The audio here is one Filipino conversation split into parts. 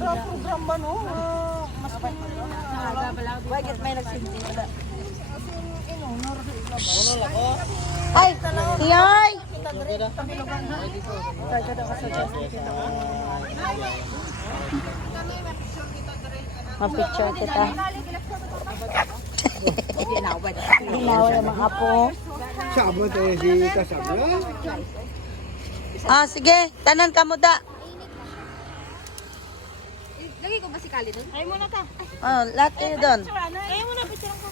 Sa program ba no? Mas bakit may nagsinti? Ay, tiyay! Ma-picture kita. Ginawa yung mga apo. Sabot eh, si Kasabla. Ah, sige. Tanan ka mo da. Lagi ko ba si Kali doon? Ay muna ka. Oh, lahat kayo doon. Ay muna, picture ko.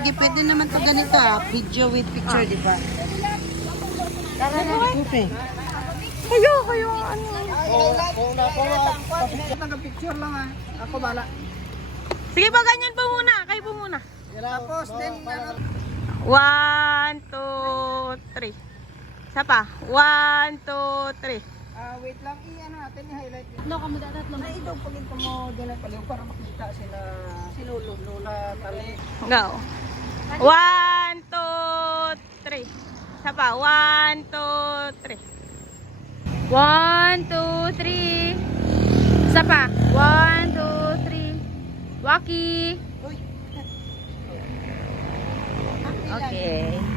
Hindi, pwede naman to ganito ah. Video with picture, di ba? Tara na. Kayo, ano? Picture lang ah. Ako bala. Sige pa, ganyan po muna. Kayo po muna. Tapos din, 1, 2, 3. Isa pa. 1, 2, 3. wait lang, i-ano natin, i-highlight. No, kamu dapat lang. Ay, ito, pagin mo din ang paliw para makita sila si Lola Tali. Go. 1, 2, 3. Isa pa. 1, 2, 3. 1, 2, 3. Isa pa. 1, 2, 3. Waki. Okay.